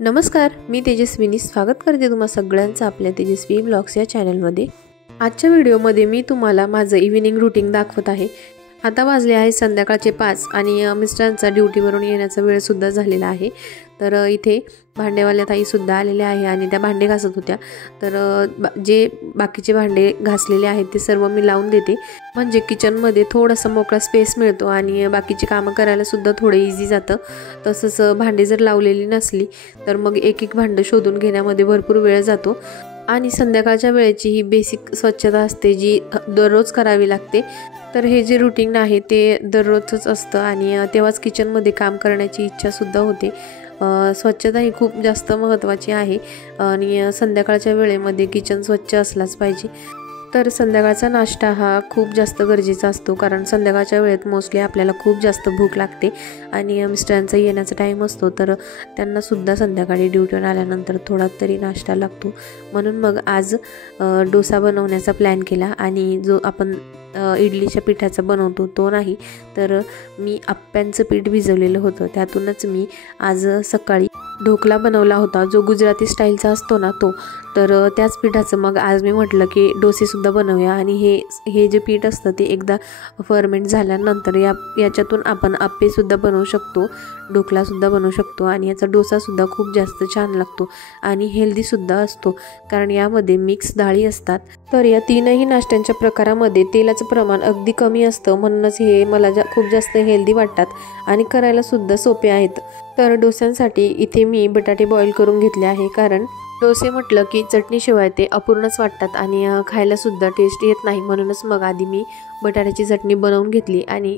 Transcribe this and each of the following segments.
नमस्कार, मी तेजस्विनी स्वागत करते तुम्हा सगळ्यांचं आपल्या तेजस्वी ब्लॉग्स या चॅनलमध्ये। आजच्या व्हिडिओमध्ये मी तुम्हाला माझं इव्हिनिंग रूटीन दाखवत आहे। आता वाजले आहे संध्याकाळचे 5 आणि मिस्टरांचा ड्युटीवरून येण्याचा वेळ सुद्धा झालेला आहे। तर इथे भांडेवाल्या ताई सुद्धा आलेले आहे आणि त्या भांडे घासत होत्या। तर जे बाकीचे भांडे घासलेले आहेत ते सर्व मी लावून देते, म्हणजे किचनमध्ये थोडासा मोकळा स्पेस मिळतो आणि बाकीची कामं करायला सुद्धा थोडं इझी जातं। तसंच भांडे जर लावलेली नसली तर मग एक एक भांडं शोधून घेण्यामध्ये भरपूर वेळ जातो आणि संध्याकाळच्या वेळेची ही बेसिक स्वच्छता असते जी दररोज करावी लागते। तर हे जे रूटीन आहे ते दररोजच असतं आणि तेव्हाच किचनमध्ये काम करण्याची इच्छा सुद्धा होते। स्वच्छता ही खूप जास्त महत्त्वाची आहे आणि संध्याकाळच्या वेळेमध्ये किचन स्वच्छ असलाच पाहिजे। तर संध्याकाळचा नाश्ता हा खूप जास्त गरजेचा असतो, कारण संध्याकाळच्या वेळेत मोस्टली आपल्याला खूप जास्त भूक लागते आणि मिस्टरांचा येण्याचा टाईम असतो, तर त्यांना सुद्धा संध्याकाळी ड्युटीवरून आल्यानंतर थोडा तरी नाश्ता लागतो। म्हणून मग आज डोसा बनवण्याचा प्लॅन केला आणि जो आपण इडलीच्या पिठाचा बनवतो तो नाही, तर मी आप्प्यांचं पीठ भिजवलेलं होतं, त्यातूनच मी आज सकाळी ढोकला बनवला होता जो गुजराती स्टाईलचा असतो ना तो। तर त्याच पिठाचं मग आज मी म्हटलं की डोसेसुद्धा बनवूया आणि हे जे पीठ असतं ते एकदा फर्मेंट झाल्यानंतर याच्यातून आपण आप्पेसुद्धा बनवू शकतो, ढोकलासुद्धा बनवू शकतो आणि याचा डोसासुद्धा खूप जास्त छान लागतो आणि हेल्दीसुद्धा असतो, कारण यामध्ये मिक्स डाळी असतात। तर या तीनही नाश्त्यांच्या प्रकारामध्ये तेलाचं प्रमाण अगदी कमी असतं, म्हणूनच हे मला खूप जास्त हेल्दी वाटतात आणि करायला सुद्धा सोपे आहेत। तर डोस्यांसाठी इथे मी बटाटे बॉईल करून घेतले आहे, कारण डोसे म्हटलं की चटणीशिवाय ते अपूर्णच वाटतात आणि खायला सुद्धा टेस्ट येत नाही। म्हणूनच मग आधी मी बटाट्याची चटणी बनवून घेतली आणि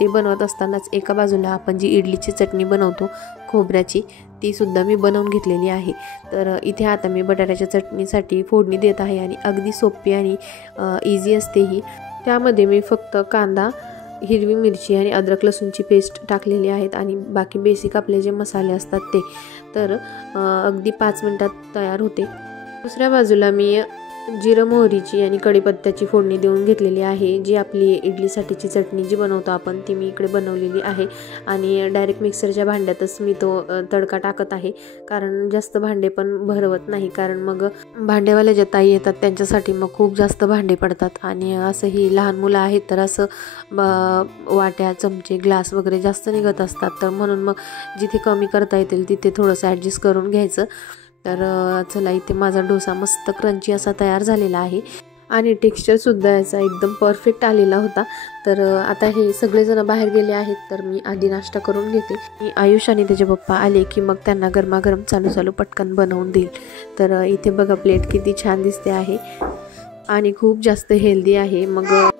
ते बनवत असतानाच एका बाजूला आपण जी इडलीची चटणी बनवतो खोबऱ्याची ती सुद्धा मी बनवून घेतलेली आहे। तर इथे आता मी बटाट्याच्या चटणीसाठी फोडणी देत आहे आणि अगदी सोपी आणि इझी असते ही। त्यामध्ये मी फक्त कांदा, हिरवी मिरची आणि अद्रक लसूणची पेस्ट टाकलेली आहेत आणि बाकी बेसिक आपले जे मसाले असतात ते। तर अगदी 5 मिनिटात तयार होते। दुसऱ्या बाजूला मी जिरं मोहरीची आणि कढीपत्त्याची फोडणी देऊन घेतलेली आहे। जी आपली इडलीसाठीची चटणी जी बनवतो आपण ती मी इकडे बनवलेली आहे आणि डायरेक्ट मिक्सरच्या भांड्यातच मी तो तडका टाकत आहे, कारण जास्त भांडे पण भरवत नाही, कारण मग भांडेवाल्या ज्या ताई येतात त्यांच्यासाठी मग खूप जास्त भांडे पडतात आणि असं ही लहान मुलं आहेत तर असं वाट्या, चमचे, ग्लास वगैरे जास्त निघत असतात, तर म्हणून मग जिथे कमी करता येतील तिथे थोडंसं ॲडजस्ट करून घ्यायचं। तर चला, इथे माझा डोसा मस्त क्रंची असा तयार झालेला आहे आणि टेक्स्चरसुद्धा याचा एकदम परफेक्ट आलेला होता। तर आता हे सगळेजण बाहेर गेले आहेत, तर मी आधी नाश्ता करून घेते। आयुष आणि त्याचे पप्पा आले की मग त्यांना गरमागरम चालू पटकन बनवून देईल। तर इथे बघा प्लेट किती छान दिसते आहे आणि खूप जास्त हेल्दी आहे। मग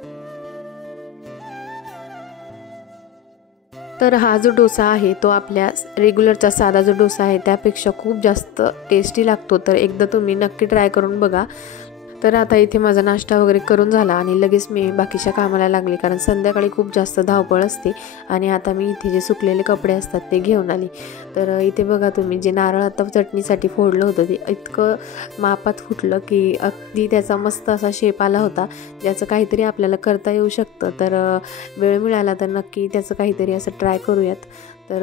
तर हा जो डोसा आहे तो आपल्या रेग्युलरचा साधा जो डोसा आहे त्यापेक्षा खूप जास्त टेस्टी लागतो, तर एकदा तुम्ही नक्की ट्राय करून बघा। तर आता इथे माझा नाश्ता वगैरे करून झाला आणि लगेच मी बाकीच्या कामाला लागले, कारण संध्याकाळी खूप जास्त धावपळ असते आणि आता मी इथे जे सुकलेले कपडे असतात ते घेऊन आले। तर इथे बघा तुम्ही, जे नारळ आता चटणीसाठी फोडलं होतं ते इतकं मापात फुटलं की अगदी त्याचा मस्त असा शेप आला होता, ज्याचं काहीतरी आपल्याला करता येऊ शकतं। तर वेळ मिळाला तर नक्की त्याचं काहीतरी असं ट्राय करूयात। तर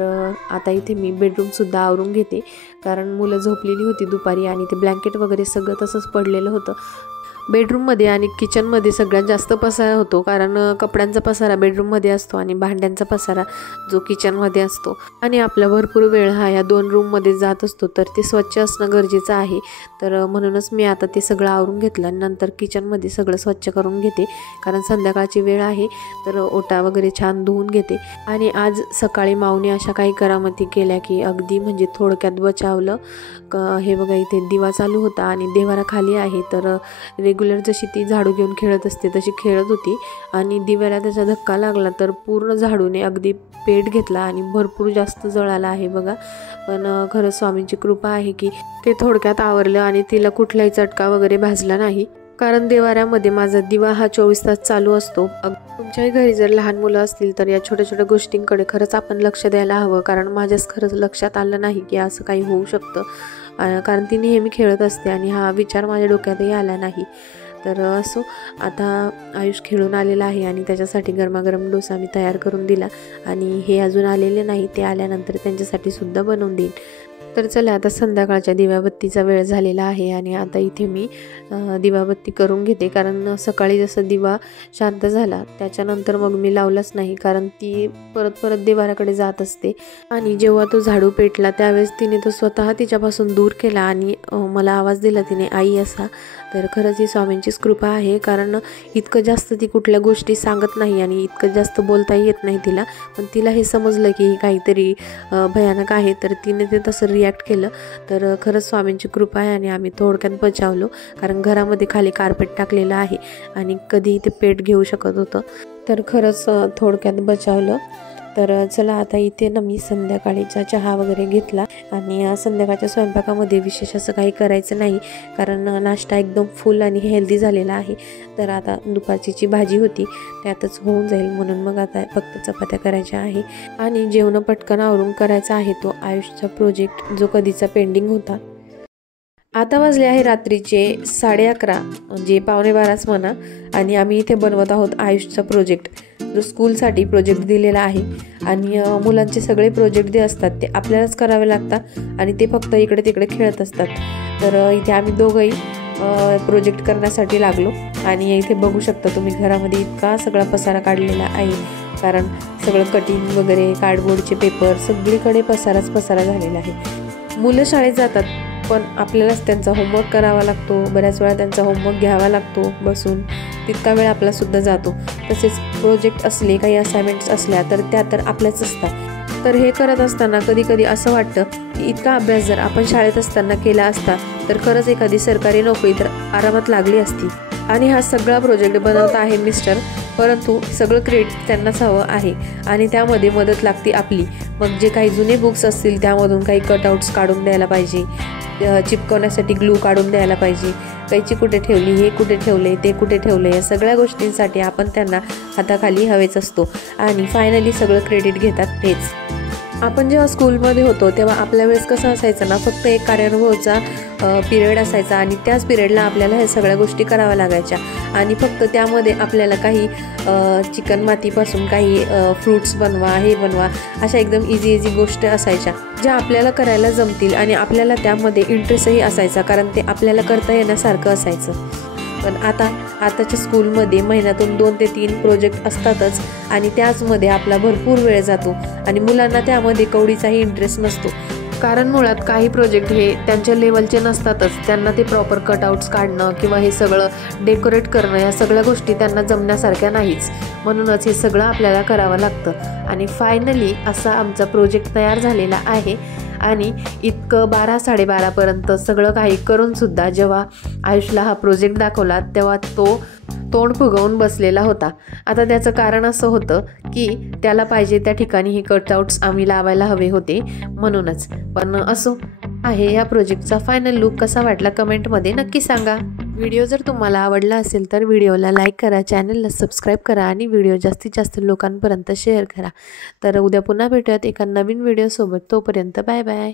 आता इथे मी बेडरूमसुद्धा आवरून घेते, कारण मुलं झोपलेली होती दुपारी आणि ते ब्लँकेट वगैरे सगळं तसंच पडलेलं होतं। बेडरूममध्ये आणि किचनमध्ये सगळ्यात जास्त पसारा होतो, कारण कपड्यांचा पसारा बेडरूममध्ये असतो आणि भांड्यांचा पसारा जो किचनमध्ये असतो आणि आपला भरपूर वेळ हा या 2 रूममध्ये जात असतो, तर ते स्वच्छ असणं गरजेचं आहे। तर म्हणूनच मी आता ते सगळं आवरून घेतलं आणि नंतर किचनमध्ये सगळं स्वच्छ करून घेते, कारण संध्याकाळची वेळ आहे। तर ओटा वगैरे छान धुवून घेते आणि आज सकाळी माऊने अशा काही करामती केल्या की अगदी म्हणजे थोडक्यात बचावलं। हे बघा, इथे दिवा चालू होता आणि देवारा खाली आहे, तर रेग्युलर जशी ती झाडू घेऊन खेळत असते तशी खेळत होती आणि दिव्याला त्याचा धक्का लागला तर पूर्ण झाडूने अगदी पेट घेतला आणि भरपूर जास्त जळाला आहे बघा। पण खरंच स्वामींची कृपा आहे की ते थोडक्यात आवरलं आणि तिला कुठलाही चटका वगैरे भाजला नाही, कारण देवाऱ्यामध्ये माझा दिवा हा 24 तास चालू असतो। तुमच्याही घरी जर लहान मुलं असतील तर या छोट्या छोट्या गोष्टींकडे खरंच आपण लक्ष द्यायला हवं, कारण माझ्याच खरंच लक्षात आलं नाही की असं काही होऊ शकतं, कारण ती नेहमी खेळत असते आणि हा विचार माझ्या डोक्यातही आला नाही। तर असो, आता आयुष खेळून आलेला आहे आणि त्याच्यासाठी गरमागरम डोसा मी तयार करून दिला आणि हे अजून आलेले नाही, ते आल्यानंतर त्यांच्यासाठी सुद्धा बनवून देईन। तर चला आता संध्याकाळच्या दिवाबत्तीचा वेळ झालेला आहे आणि आता इथे मी दिवाबत्ती करून घेते, कारण सकाळी जसं दिवा शांत झाला त्याच्यानंतर मग मी लावलाच नाही, कारण ती परत परत देवाराकडे जात असते आणि जेव्हा तो झाडू पेटला त्यावेळेस तिने तो स्वतः तिच्यापासून दूर केला आणि मला आवाज दिला तिने आई असा. तर खरंच ही स्वामींचीच कृपा आहे, कारण इतकं जास्त ती कुठल्या गोष्टी सांगत नाही आणि इतकं जास्त बोलताही येत नाही तिला, पण तिला हे समजलं की काहीतरी भयानक आहे तर तिने ते तसं रिॲक्ट केलं. तर खरंच स्वामींची कृपा आहे आणि आम्ही थोडक्यात बचावलो, कारण घरामध्ये खाली कार्पेट टाकलेलं आहे आणि कधी ते पेट घेऊ शकत होतं. तर खरंच थोडक्यात बचावलं. तर चला आता इथे ना मी संध्याकाळीचा चहा वगैरे घेतला आणि संध्याकाळच्या स्वयंपाकामध्ये विशेष असं काही करायचं नाही, कारण नाश्ता एकदम फुल आणि हेल्दी झालेला आहे. तर आता दुपारची भाजी होती त्यातच होऊन जाईल, म्हणून मग आता फक्त चपात्या करायच्या आहे आणि जेवण पटकन आवरून करायचा आहे तो आयुषचा प्रोजेक्ट जो कधीचा पेंडिंग होता. आता वाजले आहे रात्रीचे 11:30 म्हणजे 11:45 म्हणा, आणि आम्ही इथे बनवत आहोत आयुषचा प्रोजेक्ट जो स्कूलसाठी प्रोजेक्ट दिलेला आहे. आणि मुलांचे सगळे प्रोजेक्ट जे असतात ते आपल्यालाच करावे लागतात आणि ते फक्त इकडे तिकडे खेळत असतात. तर इथे आम्ही दोघंही प्रोजेक्ट करण्यासाठी लागलो आणि इथे बघू शकता तुम्ही घरामध्ये इतका सगळा पसारा काढलेला आहे, कारण सगळं कटिंग वगैरे कार्डबोर्डचे पेपर सगळीकडे पसाराच पसारा झालेला आहे. मुलं शाळेत जातात पण आपल्यालाच त्यांचा होमवर्क करावा लागतो, बऱ्याच वेळा त्यांचा होमवर्क घ्यावा लागतो बसून, तितका वेळ आपलासुद्धा जातो. तसेच प्रोजेक्ट असले काही असाइनमेंट्स असल्या तर त्या तर आपल्याच असतात. तर हे करत असताना कधी कधी असं वाटतं की इतका अभ्यास जर आपण शाळेत असताना केला असता तर खरंच एखादी सरकारी नोकरी तर आरामात लागली असती. आणि हा सगळा प्रोजेक्ट बनवता आहे मिस्टर, परंतु सगळं क्रेडिट त्यांनाच हवं आहे आणि त्यामध्ये मदत लागते आपली. मग जे काही जुने बुक्स असतील त्यामधून काही कटआउट्स काढून द्यायला पाहिजे, चिपकवण्यासाठी ग्लू काढून द्यायला पाहिजे, कैची कुठे ठेवली, हे कुठे ठेवले, ते कुठे ठेवले, या सगळ्या गोष्टींसाठी आपण त्यांना हाताखाली हवेच असतो आणि फायनली सगळं क्रेडिट घेतात तेच. आपण जेव्हा स्कूलमध्ये होतो तेव्हा आपल्या वेळेस कसं असायचं ना, फक्त एक कार्यानुभवचा पिरियड असायचा आणि त्याच पिरियडला आपल्याला हे सगळ्या गोष्टी कराव्या लागायच्या आणि फक्त त्यामध्ये आपल्याला काही चिकन मातीपासून काही फ्रूट्स बनवा, हे बनवा, अशा एकदम इझी गोष्टी असायच्या ज्या आपल्याला करायला जमतील आणि आपल्याला त्यामध्ये इंटरेस्टही असायचा, कारण ते आपल्याला करता येण्यासारखं असायचं. पण आताच्या स्कूलमध्ये महिन्यातून 2 ते 3 प्रोजेक्ट असतातच आणि त्याचमध्ये आपला भरपूर वेळ जातो आणि मुलांना त्यामध्ये कवडीचाही इंटरेस्ट नसतो, कारण मुळात काही प्रोजेक्ट हे त्यांच्या लेवलचे नसतातच. त्यांना ते प्रॉपर कटआउट्स काढणं किंवा हे सगळं डेकोरेट करणं या सगळ्या गोष्टी त्यांना जमण्यासारख्या नाहीच, म्हणूनच हे सगळं आपल्याला करावं लागतं. आणि फायनली असा आमचा प्रोजेक्ट तयार झालेला आहे आणि इतकं 12-12:30पर्यंत सगळं काही करूनसुद्धा जेव्हा आयुषला हा प्रोजेक्ट दाखवला तेव्हा तो तोंड फुगवून बसलेला होता. आता त्याचं कारण असं होतं की त्याला पाहिजे त्या ठिकाणी हे कटआउट्स आम्ही लावायला हवे होते म्हणूनच. पण असो आहे या प्रोजेक्टचा फायनल लुक कसा वाटला कमेंटमध्ये नक्की सांगा. व्हिडिओ जर तुम्हाला आवडला असेल तर व्हिडिओला लाईक करा, चॅनलला सबस्क्राईब करा आणि व्हिडिओ जास्तीत जास्त लोकांपर्यंत शेअर करा. तर उद्या पुन्हा भेटूयात एका नवीन व्हिडिओसोबत. तोपर्यंत बाय बाय.